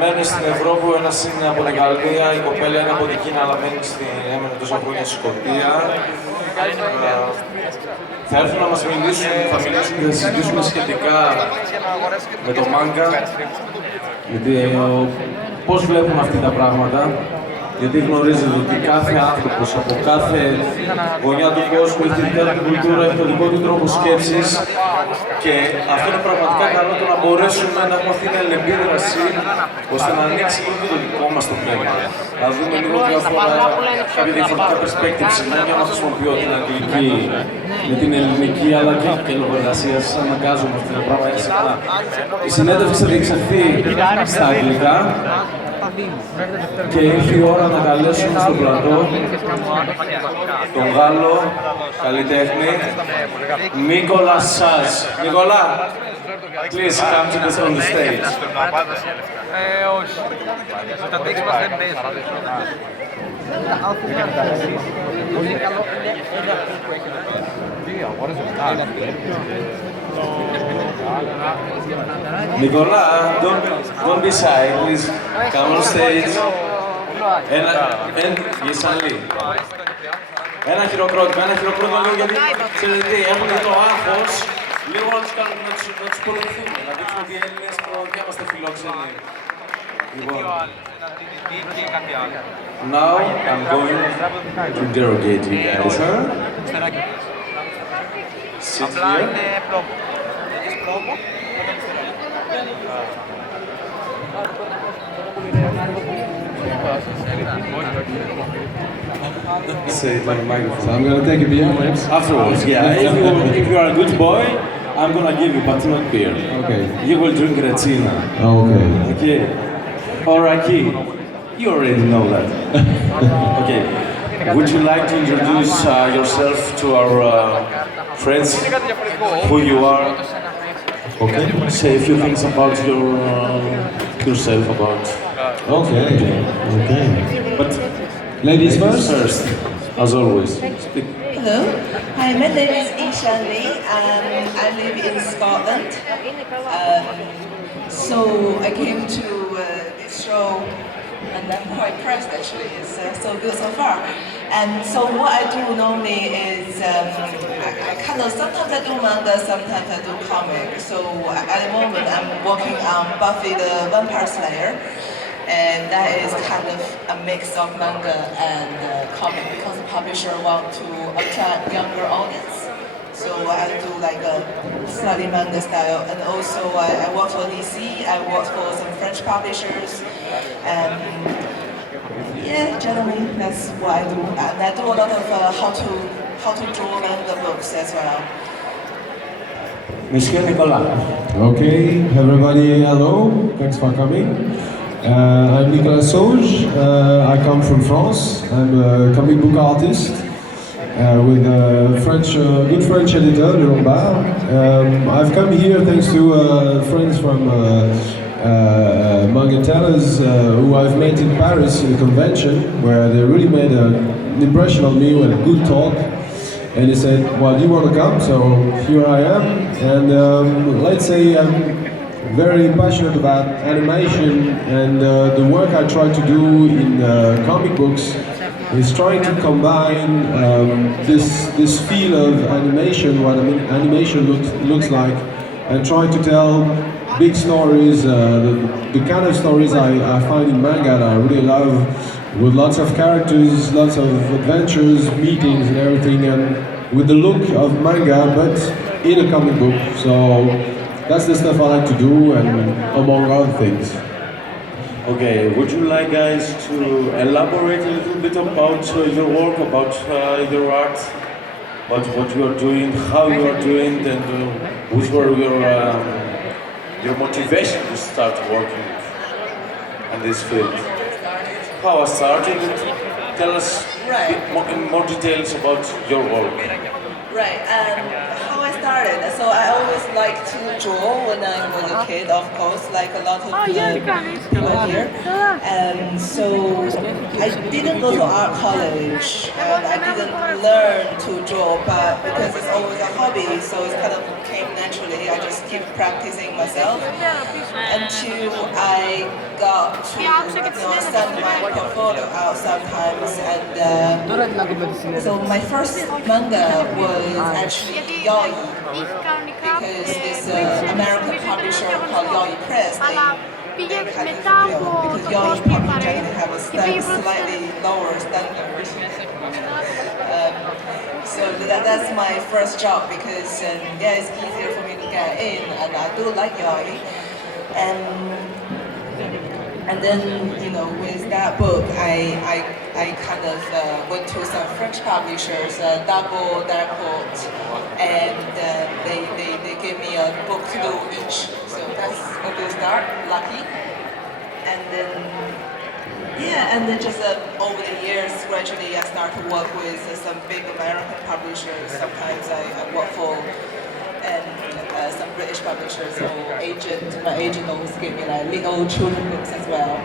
Μένει στην Ευρώπη, ένας είναι από την Γαλλία, η κοπέλα είναι από την Κίνα, αλλά έμενε τόσα χρόνια στη Σκωτία. Θα έρθουν να μας μιλήσουν, θα συζητήσουμε σχετικά με το μάγκα, γιατί πώς βλέπουν αυτά τα πράγματα. Γιατί γνωρίζετε ότι κάθε άνθρωπος από κάθε γωνιά του κόσμου έχει τη δική του κουλτούρα, έχει τον δικό του τρόπο σκέψης και αυτό είναι πραγματικά καλό το να μπορέσουμε να έχουμε αυτή την αλληλεπίδραση ώστε να ανοίξει λίγο το δικό μας το πνεύμα. Να δούμε λίγο κάποια διαφορετικά perspectives. Συνέχεια να χρησιμοποιώ την αγγλική με την ελληνική αλλά και λογοεργασία, σαν να κάζομαι αυτά τα πράγματα συχνά. Η συνέντευξη θα διεξαχθεί στα αγγλικά. Και ήρθε η ώρα να καλέσουμε στο πλατό τον Γάλλο καλλιτέχνη Nicolas Sauge. Nicolas, please come to on the stage. Nicolas, don't be shy, please come on stage. Yishan. Ένα χειροκρότημα λίγο γιατί ξέρετε τι, έχουν το άγχος, λίγο να τους κάνουμε να τους προωθούμε, να δείξουμε ότι οι Έλληνες και είμαστε φιλόξενοι. Now I'm going to interrogate you guys, huh? Sit here. Say it like a microphone. So I'm gonna take a beer afterwards. Yeah, if you are a good boy, I'm gonna give you, but not beer. Okay. You will drink Retsina. Okay. Okay. Or Raki. You already know that. Okay. Would you like to introduce yourself to our friends, who you are? Okay. Say a few things about yourself about. Okay. Okay. But ladies first. As always. Hello. Hi, my name is Yishan. I live in Scotland. So I came to this show and I'm quite impressed actually. It's so good so far. And so what I do normally is I kind of sometimes I do manga, sometimes I do comic. So at the moment I'm working on Buffy the Vampire Slayer. And that is kind of a mix of manga and comic because the publisher want to attract younger audience. So I do like a slightly manga style. And also I work for DC, I work for some French publishers. Yeah, generally that's what I do. And I do a lot of how to draw manga books as well. Monsieur Nicolas. Okay, everybody, hello. Thanks for coming. I'm Nicolas Sauge. I come from France. I'm a comic book artist with a good French editor, de Lombard. I've come here thanks to friends from manga tellers who I've met in Paris in a convention where they really made an impression on me with a good talk. And they said, well, do you want to come? So here I am. And let's say I'm very passionate about animation, and the work I try to do in comic books is trying to combine this feel of animation, what animation looks like, and try to tell big stories, the kind of stories I find in manga that I really love, with lots of characters, lots of adventures, meetings and everything, and with the look of manga, but in a comic book. So that's the stuff I like to do, and among other things. Okay, would you like guys to elaborate a little bit about your work, about your art, about what you are doing, how you are doing, and which were your motivation to start working in this field? How I started? Tell us in more details about your work. Right. How I started. So I always liked to draw when I was a kid, of course, like a lot of people here. And so I didn't go to art college and I didn't learn to draw, but because it's always a hobby, so it kind of came naturally. I just keep practicing myself until I got to send my portfolio out sometimes. And so my first manga was actually Yoi, because this American publisher called Yoi Press, they kind of, because Yoi probably generally have a slightly lower standard. So that's my first job, because yeah, it's easier for me to get in, and I do like Yoi. And then, with that book, I kind of went to some French publishers, Double, Darkport, and they gave me a book to do each. So that's a good start, lucky. And then, yeah, and then just over the years, gradually I started to work with some big American publishers. Sometimes I work for some British publishers or my agent always give me like little children books as well.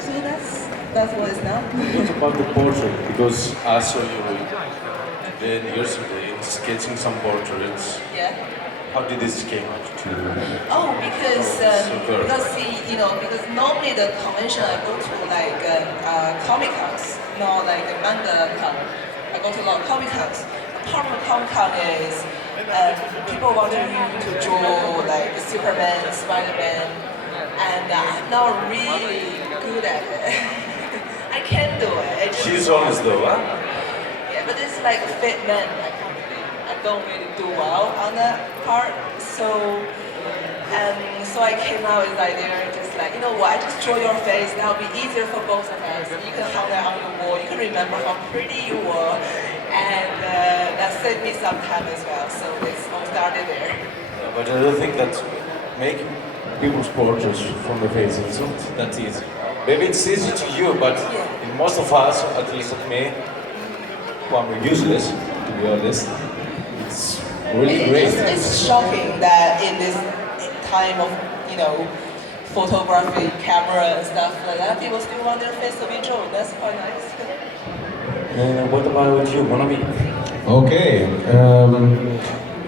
So that's what it's now. What about the portrait? Because I saw you yesterday sketching some portraits. Yeah. How did this came up to? Oh, because because normally the convention I go to like comic cons, not like a manga con. I go to a lot of comic cons. Part of the comic con is people want you to draw like Superman, Spider-Man, and I'm not really good at it. I can do it. She's honest though, huh? Yeah, but it's like fit men. I don't really do well on that part. So I came out with the idea, just like, you know what, I just draw your face, that'll be easier for both of us. You can hang that on your wall, you can remember how pretty you were, and that saved me some time as well, so it's all started there. Yeah, but I don't think that making people's portraits from the face is not that easy. Maybe it's easy to you, but in most of us, at least at me, who are useless, to be honest, it's really great. It's shocking that in this time of, photography, camera and stuff like that, people still want their face to be drawn. That's quite nice. What about you, Monami? Okay.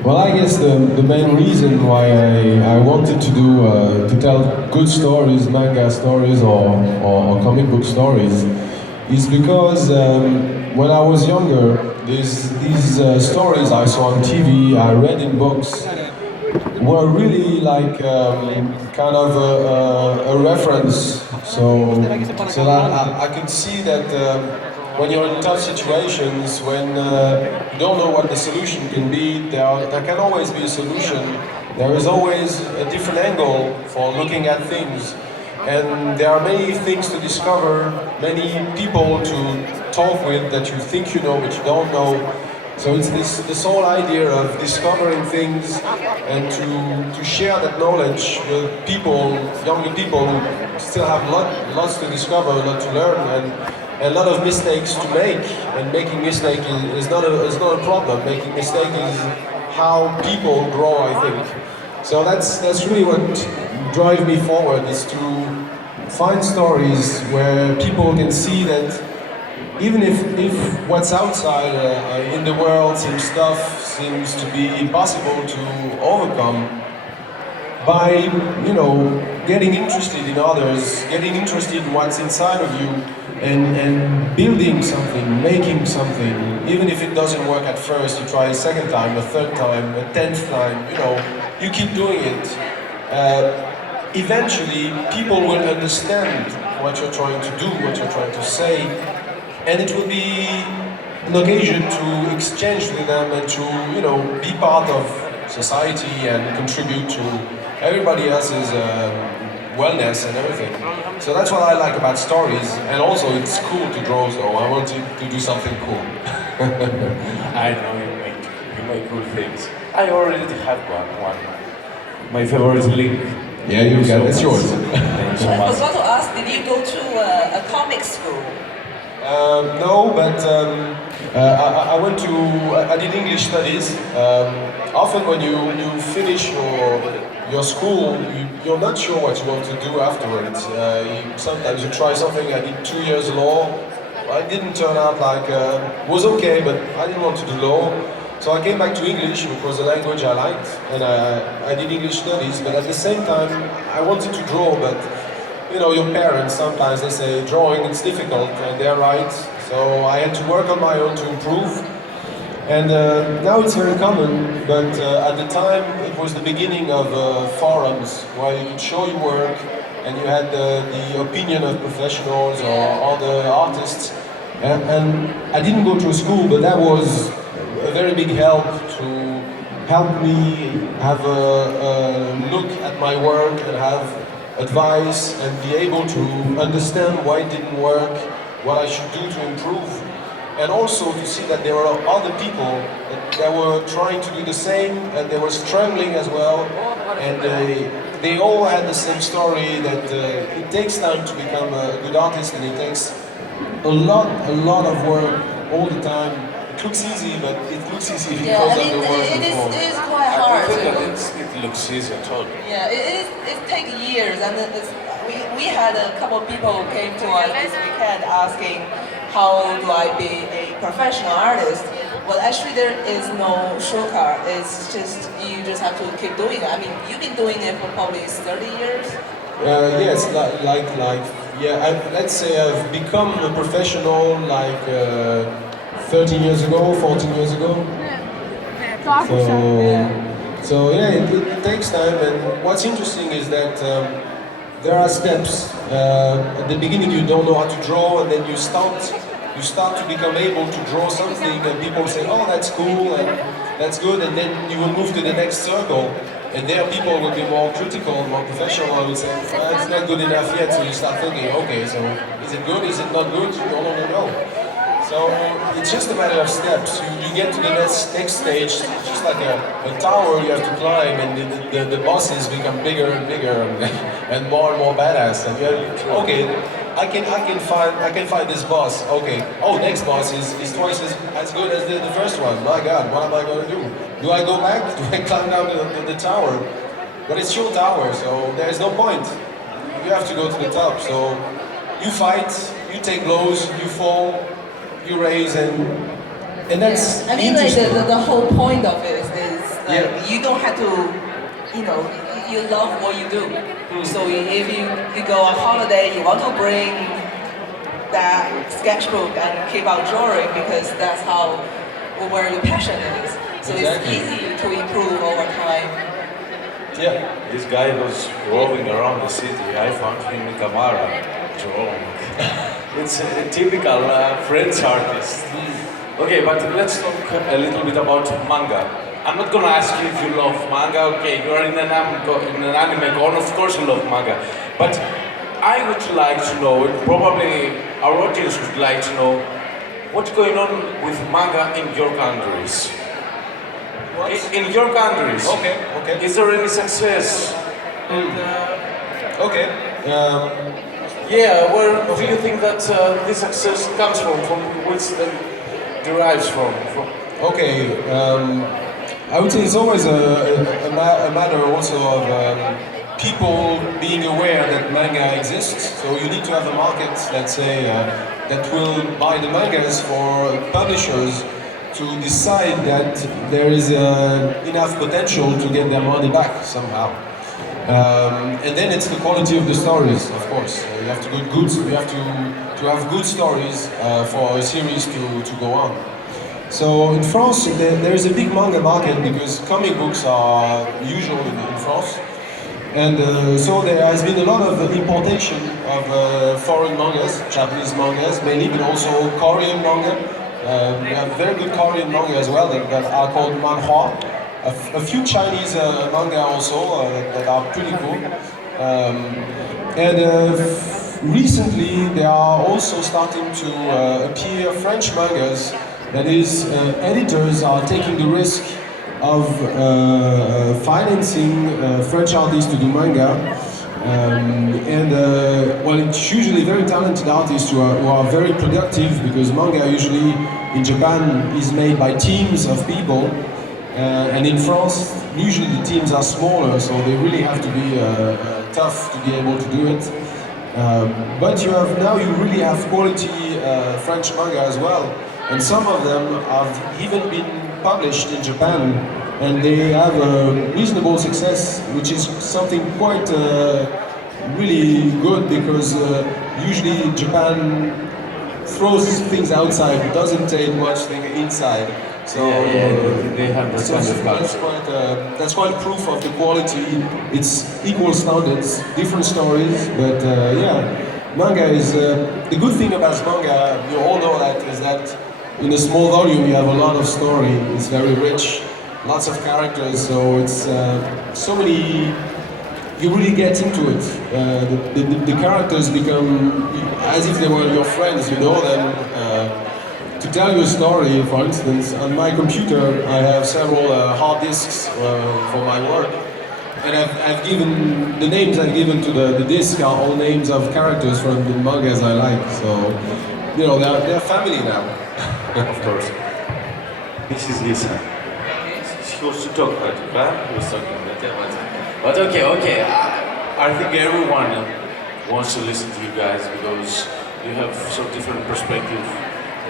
Well, I guess the main reason why I wanted to tell good stories, manga stories or comic book stories, is because when I was younger, these stories I saw on TV, I read in books, were really like kind of a reference. So that I could see that when you're in tough situations, when you don't know what the solution can be, there can always be a solution. There is always a different angle for looking at things. And there are many things to discover, many people to talk with that you think you know but you don't know. So it's this whole idea of discovering things and to share that knowledge with people, younger people who still have lots to discover, a lot to learn, and a lot of mistakes to make. And making mistakes is not a problem. Making mistakes is how people grow, I think. So that's really what drives me forward, is to find stories where people can see that even if what's outside in the world seems to be impossible to overcome, by getting interested in others, getting interested in what's inside of you, and building something, making something, even if it doesn't work at first, you try a second time, a third time, a 10th time, you keep doing it. Eventually, people will understand what you're trying to do, what you're trying to say, and it will be an occasion to exchange with them and to, be part of society and contribute to everybody else's wellness and everything. So that's what I like about stories, and also it's cool to draw, so I want to do something cool. I know you make cool things. I already have one. My favorite link. Yeah, you can. It's yours. Thank you so I much. forgot to ask, did you go to a comic school? No, but I did English studies. Often when you finish your school, you're not sure what you want to do afterwards. Sometimes you try something. I did 2 years law. I didn't turn out like, was okay, but I didn't want to do law. So I came back to English, which was a language I liked, and I did English studies, but at the same time, I wanted to draw, but you know, your parents, sometimes they say, drawing, it's difficult, and they're right. So I had to work on my own to improve. And now it's very common, but at the time, it was the beginning of forums, where you could show your work, and you had the opinion of professionals or other artists. And I didn't go to a school, but that was a very big help to help me have a look at my work and have advice and be able to understand why it didn't work, what I should do to improve, and also to see that there were other people that were trying to do the same and they were struggling as well, and they all had the same story, that it takes time to become a good artist, and it takes a lot of work all the time. It looks easy, but it looks easy because of the work before. It is quite hard. I don't think that it looks easy at all. Yeah, it takes years, and we had a couple of people who came to us this weekend asking, how do I be a professional artist? Well, actually there is no shortcut. It's just, you just have to keep doing it. I mean, you've been doing it for probably 30 years? Yes, let's say I've become a professional like 13 years ago, 14 years ago. So yeah, it takes time, and what's interesting is that there are steps. At the beginning you don't know how to draw, and then you start to become able to draw something, and people say, oh, that's cool, and that's good, and then you will move to the next circle, and there people will be more critical, more professional, and will say, well, it's not good enough yet, so you start thinking, okay, so is it good, is it not good? You don't know. So it's just a matter of steps. You get to the next stage, just like a tower you have to climb, and the bosses become bigger and bigger and more badass. And you're, okay, I can find this boss. Okay, oh, next boss is twice as good as the first one. My God, what am I going to do? Do I go back? Do I climb down the tower? But it's your tower, so there's no point. You have to go to the top. So you fight, you take blows, you fall, you raise, and that's I mean, like the whole point of it is like, you don't have to, you know, you love what you do. So if you go on holiday, you want to bring that sketchbook and keep out drawing, because that's how, where your passion is. So it's easy to improve over time. Yeah. This guy was roving around the city. I found him in Camara drawing. It's a typical French artist. Okay, but let's talk a little bit about manga. I'm not going to ask you if you love manga. Okay, you're in an AnimeCon, of course you love manga. But I would like to know, and probably our audience would like to know, what's going on with manga in your countries? In your countries. Okay. Is there any success? Okay. Yeah, where do you think that this success comes from which then derives from? Okay, I would say it's always a matter also of people being aware that manga exists. So you need to have a market, let's say, that will buy the mangas for publishers to decide that there is enough potential to get their money back somehow. And then it's the quality of the stories, of course. You have to have good stories for a series to go on. So in France, there is a big manga market because comic books are usual in France. And so there has been a lot of importation of foreign mangas, Japanese mangas mainly, but also Korean manga. We have very good Korean manga as well that are called manhwa. A few Chinese manga also that are pretty cool. Recently they are also starting to appear French mangas. That is, editors are taking the risk of financing French artists to do manga. Well, it's usually very talented artists who are very productive, because manga usually in Japan is made by teams of people, and in France, usually the teams are smaller, so they really have to be tough to be able to do it. But you really have quality French manga as well, and some of them have even been published in Japan, and they have a reasonable success, which is something quite really good, because usually Japan throws things outside, doesn't take much thing inside. So they have this kind of culture. That's quite proof of the quality. It's equal standards, different stories, but manga is the good thing about manga. You all know that is that in a small volume you have a lot of story. It's very rich, lots of characters. So it's so many. You really get into it. The characters become as if they were your friends. You know them. To tell you a story, for instance, on my computer I have several hard disks for my work, and I've given the names I've given to the disk are all names of characters from the mangas I like. So, you know, they're family now. Of course. This is Yishan. She wants to talk about it, right? He was talking about that, but okay. I think everyone wants to listen to you guys because you have so different perspective.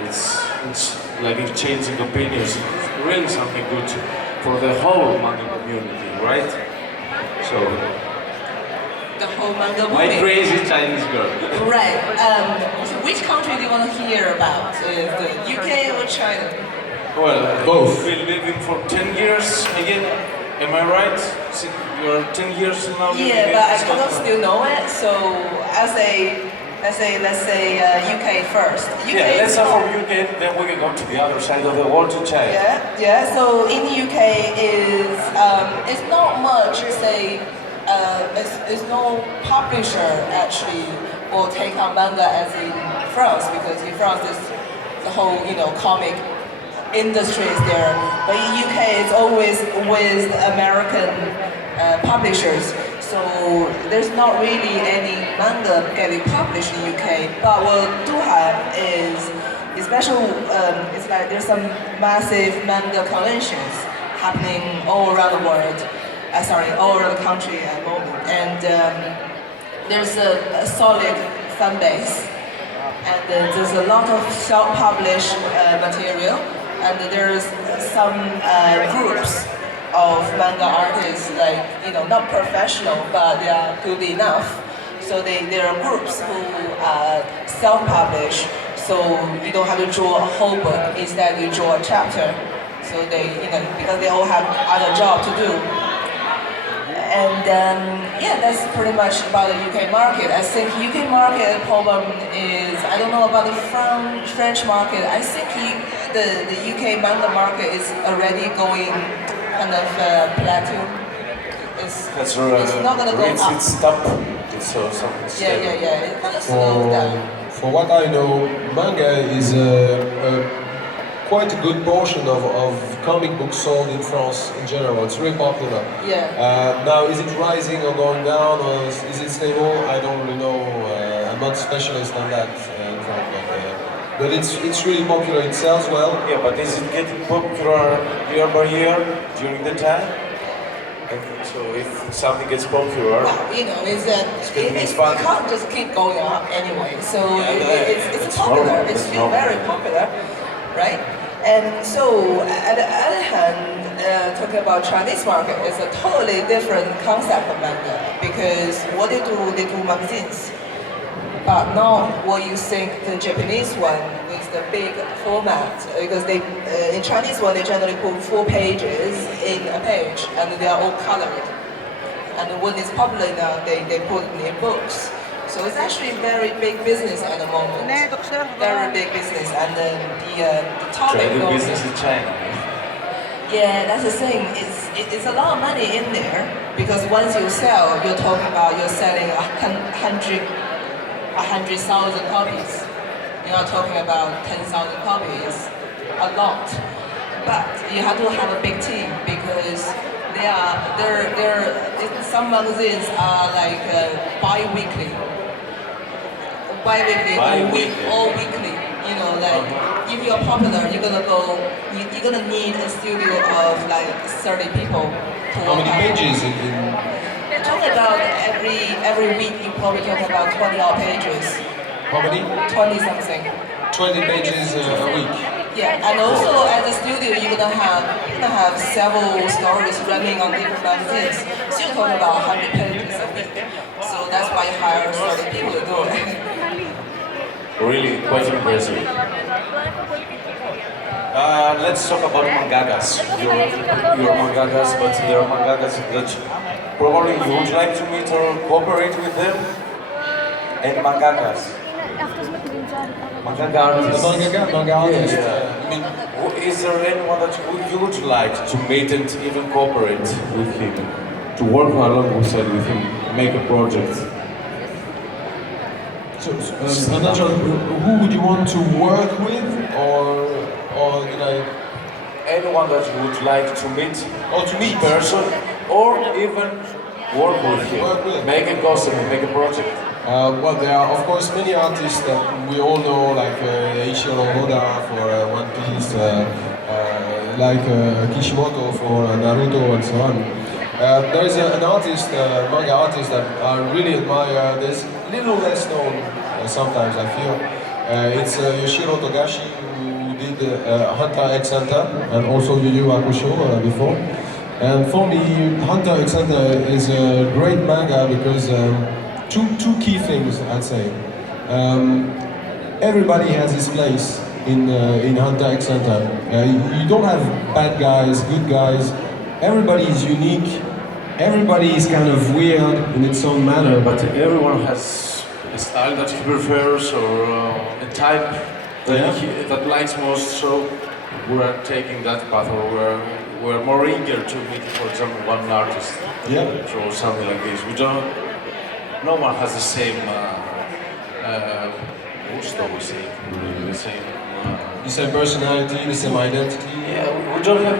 It's like exchanging opinions. It's really something good for the whole manga community, right? So, The whole manga my movie. crazy Chinese girl. Right. So which country do you want to hear about? The UK or China? Well, Both. You've been living for 10 years again. Am I right? You're 10 years now. Yeah, but I cannot still know it. So let's say UK first. UK Let's is start not- from UK, then we can go to the other side of the world to China. Yeah. So in the UK is it's not much. Say, it's no publisher actually will take on manga as in France, because in France there's the whole comic industry is there. But in UK it's always with American publishers. So there's not really any manga getting published in UK. But what we do have is especially it's like there's some massive manga conventions happening all around the world. All around the country at the moment. And there's a solid fan base. And there's a lot of self-published material. And there's some groups of manga artists, like, not professional, but they are good enough. So there are groups who self-publish, so you don't have to draw a whole book, instead you draw a chapter. So they, because they all have other job to do. And that's pretty much about the UK market. I think UK market problem is, I don't know about the French market. I think the UK manga market is already going kind of plateau. It's not going to go up. It's stopped. It's something stable. Yeah. It kind of slows down. For what I know, manga is quite a good portion of comic books sold in France in general. It's really popular. Yeah. Now, is it rising or going down, or is it stable? I don't really know. I'm not a specialist on that. But it's really popular. It sells well. Yeah, but is it getting popular year by year during the time? So if something gets popular, Well, it's it's it fun. can't just keep going up anyway. So it's it's popular. normal, It's it's still normal. very popular, right? And so at the other hand, talking about Chinese market, it's a totally different concept of manga, because what they do magazines, but not what you think the Japanese one with the big format, because they in Chinese one they generally put 4 pages in a page, and they are all colored. And when it's popular now, they put it in books. So it's actually very big business at the moment. Very big business, and the topic trying to do goes. business in China. Yeah, that's the thing. It's a lot of money in there, because once you sell, you're talking about you're selling 100,000 copies. You're not talking about 10,000 copies. A lot. But you have to have a big team, because some magazines are like bi-weekly. bi-weekly or weekly. You know, like if you're popular, you're gonna need a studio of like 30 people. How many pages in We're talking about every week. You probably talking about 20 odd pages. how many? 20 something. 20 pages a week. Yeah, and also at the studio you're gonna have several stories running on different magazines. So you're talking about 100 pages a week. So that's why you hire 30 people to do it. Really quite impressive. Let's talk about mangakas. You're mangakas, but there are mangakas that probably you would like to meet or cooperate with them. And mangakas. Manga artists. Manga artist. I mean, is there anyone that you would like to meet and even cooperate with him? To work alongside with him, make a project. So, I'm not sure, who would you want to work with, or like, Anyone that you would like to meet or to meet? person or even work with him. Work with. Make a costume, make a project. Well, there are of course many artists that we all know, like Eiichiro Oda for One Piece, like Kishimoto for Naruto and so on. There is an artist, manga artist that I really admire. There's little less known sometimes, I feel. It's Yoshiro Togashi, who did Hunter x Hunter and also Yu Yu Hakusho before. And for me, Hunter x Hunter is a great manga because two key things, I'd say. Everybody has his place in Hunter x Hunter. You don't have bad guys, good guys. Everybody is unique. Everybody is kind of weird in its own manner, But everyone has a style that he prefers or a type that likes most. So we're taking that path, or we're more eager to meet, for example, one artist. Yeah. Or something like this. We don't. No one has the same gusto, we say, the same. The same personality, the same identity. Yeah, we don't have.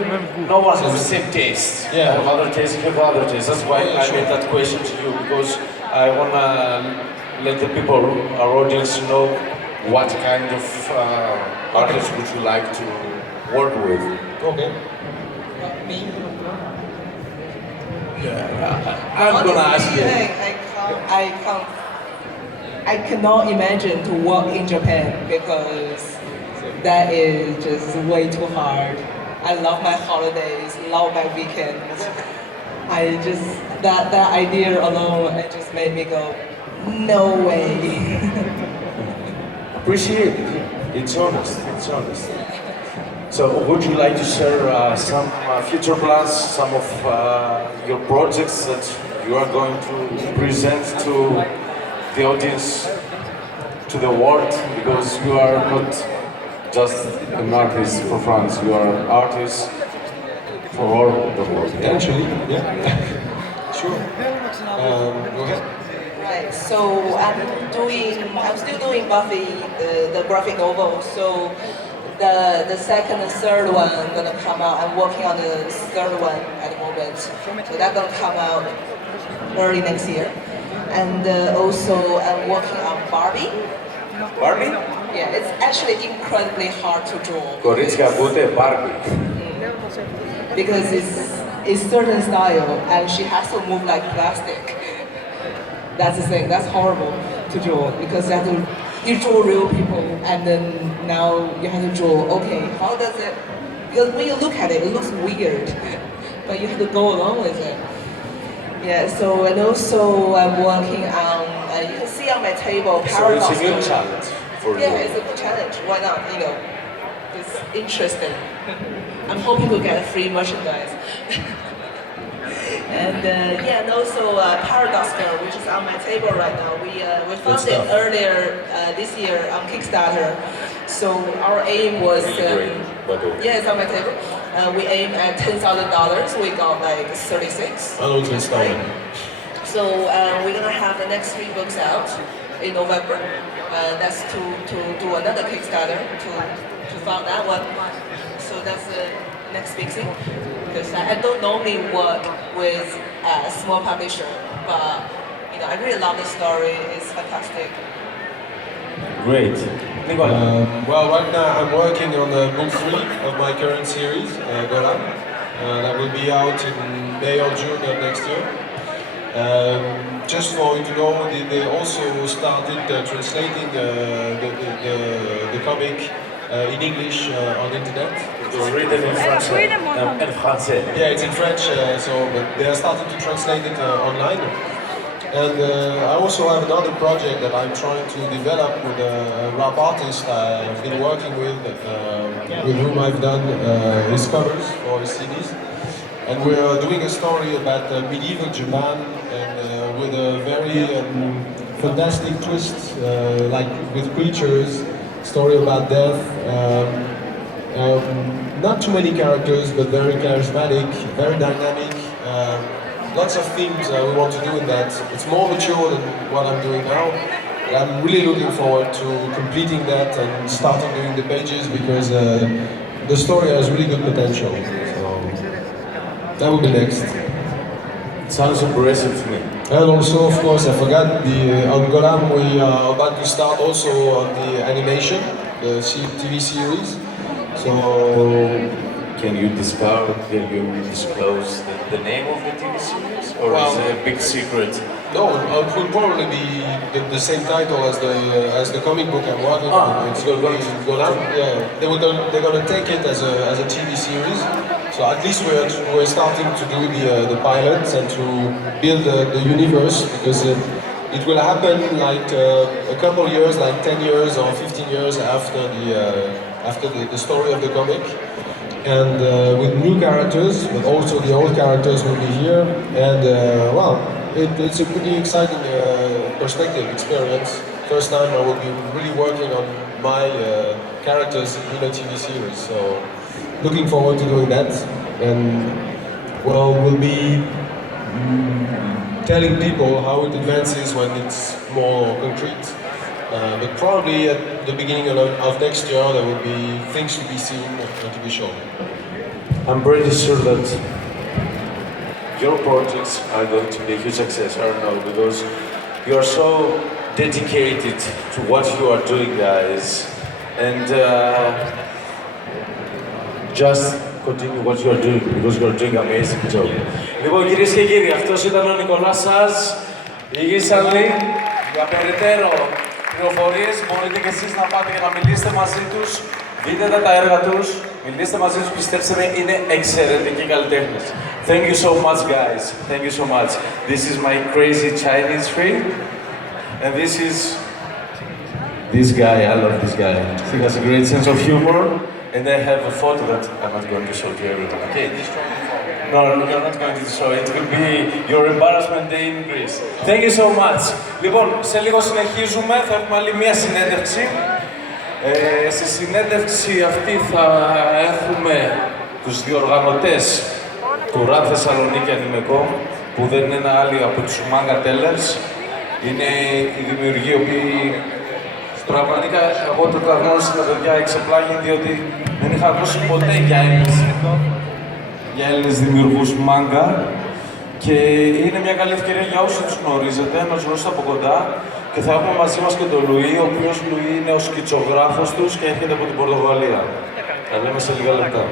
No one has the same taste. Yeah. I have other tastes. You have other tastes. That's why Yeah, I sure. made that question to you, because I wanna let the people, our audience, know what kind of artists would you like to work with. Okay. Me? I'm gonna ask you. I cannot imagine to work in Japan because that is just way too hard. I love my holidays, love my weekends. That idea alone, it just made me go, no way. Appreciate it. It's honest. It's honest. So, would you like to share some future plans, some of your projects that you are going to present to the audience, to the world? Because you are not just An artist for France. You are an artist for all the world. Potentially, yeah. Sure. Go ahead. Right, so I'm still doing Buffy, the graphic novel. So the second and third one gonna come out. I'm working on the third one at the moment. So that's gonna come out early next year. And also I'm working on Barbie. Barbie? Yeah, it's actually incredibly hard to draw. Κορίτσια ακούτε, Barbie. Because it's certain style and she has to move like plastic. That's the thing, that's horrible to draw because you draw real people and then now you have to draw, okay, how does it, because when you look at it, it looks weird, but you have to go along with it. Yeah, so, and also I'm working on, you can see on my table, So Paradox. it's a new challenge for you. Yeah, it's a good challenge. Why not? You know, it's interesting. I'm hoping to get free merchandise. And yeah, and also Paradox Girl, which is on my table right now. We found it earlier this year on Kickstarter. So our aim was Really great, by the way. yeah, it's on my table. We aim at $10,000. We got like 36. I know it's inspiring. So we're gonna have the next 3 books out in November. That's to do another Kickstarter to fund that one. So that's the next big thing. Because I don't normally work with a small publisher, but you know I really love the story. It's fantastic. Great. Nicola. Well, right now I'm working on book 3 of my current series, Golan. That will be out in May or June of next year. Just for you to know, they also started translating the comic in English on internet. It was written in French and Français. Yeah, it's in French, but they are starting to translate it online. And I also have another project that I'm trying to develop with a rap artist I've been working with whom I've done his covers for his CDs. And we're doing a story about medieval Japan and with a very fantastic twist, like with creatures, story about death. Not too many characters, but very charismatic, very dynamic. Lots of themes we want to do in that. It's more mature than what I'm doing now. I'm really looking forward to completing that and starting doing the pages because the story has really good potential. So that will be next. Sounds impressive to me. And also, of course, I forgot on Golan we are about to start also on the animation, the TV series. So. Can you disclose the name of the TV series, or is it a big secret? No, it will probably be the same title as the comic book I'm working on. It's going to Golan. Yeah, they're going to take it as a TV series. So at least we're starting to do the pilots and to build the universe because it will happen like a couple years, like 10 years or 15 years after the story of the comic. And with new characters, but also the old characters will be here. And it's a pretty exciting perspective experience. First time I will be really working on my characters in a TV series. So looking forward to doing that. And we'll be telling people how it advances when it's more concrete. But probably at the beginning of next year there will be things to be seen and to be shown. I'm pretty sure that your projects are going to be a huge success, I don't know, because you are so dedicated to what you are doing, guys. And just continue what you are doing, because you are doing an amazing job. Λοιπόν, κυρίες και κύριοι, αυτός ήταν ο Nicolas Sauge, η Yishan. Για περαιτέρω πληροφορίες μπορείτε και εσείς να πάτε και να μιλήσετε μαζί τους, δείτε τα έργα τους, μιλήστε μαζί τους, πιστέψτε με, είναι εξαιρετικοί καλλιτέχνες. Thank you so much, guys. Thank you so much. This is my crazy Chinese friend, and this is this guy. I love this guy. He has a great sense of humor, and I have a photo that I'm not going to show to everyone. Okay, this one. No, you're not going to show. It will be your embarrassment day in Greece. Thank you so much. Λοιπόν, σε λίγο συνεχίζουμε. Θα έχουμε άλλη μία συνέντευξη. Στη συνέντευξη αυτή θα έχουμε τους διοργανωτές του Run Thessaloniki AnimeCon, που δεν είναι άλλοι από τους manga tellers. Είναι οι δημιουργοί οι οποίοι πραγματικά εγώ τα γνώρισα τα παιδιά εξεπλάγει, διότι δεν είχα ακούσει ποτέ για Έλληνες δημιουργούς manga. Και είναι μια καλή ευκαιρία για όσους τους γνωρίζετε, να τους γνωρίσετε από κοντά. Και θα έχουμε μαζί μας και τον Λουί, ο οποίος Λουί είναι ο σκητσογράφος τους και έρχεται από την Πορτογαλία. Τα λέμε σε λίγα λεπτά.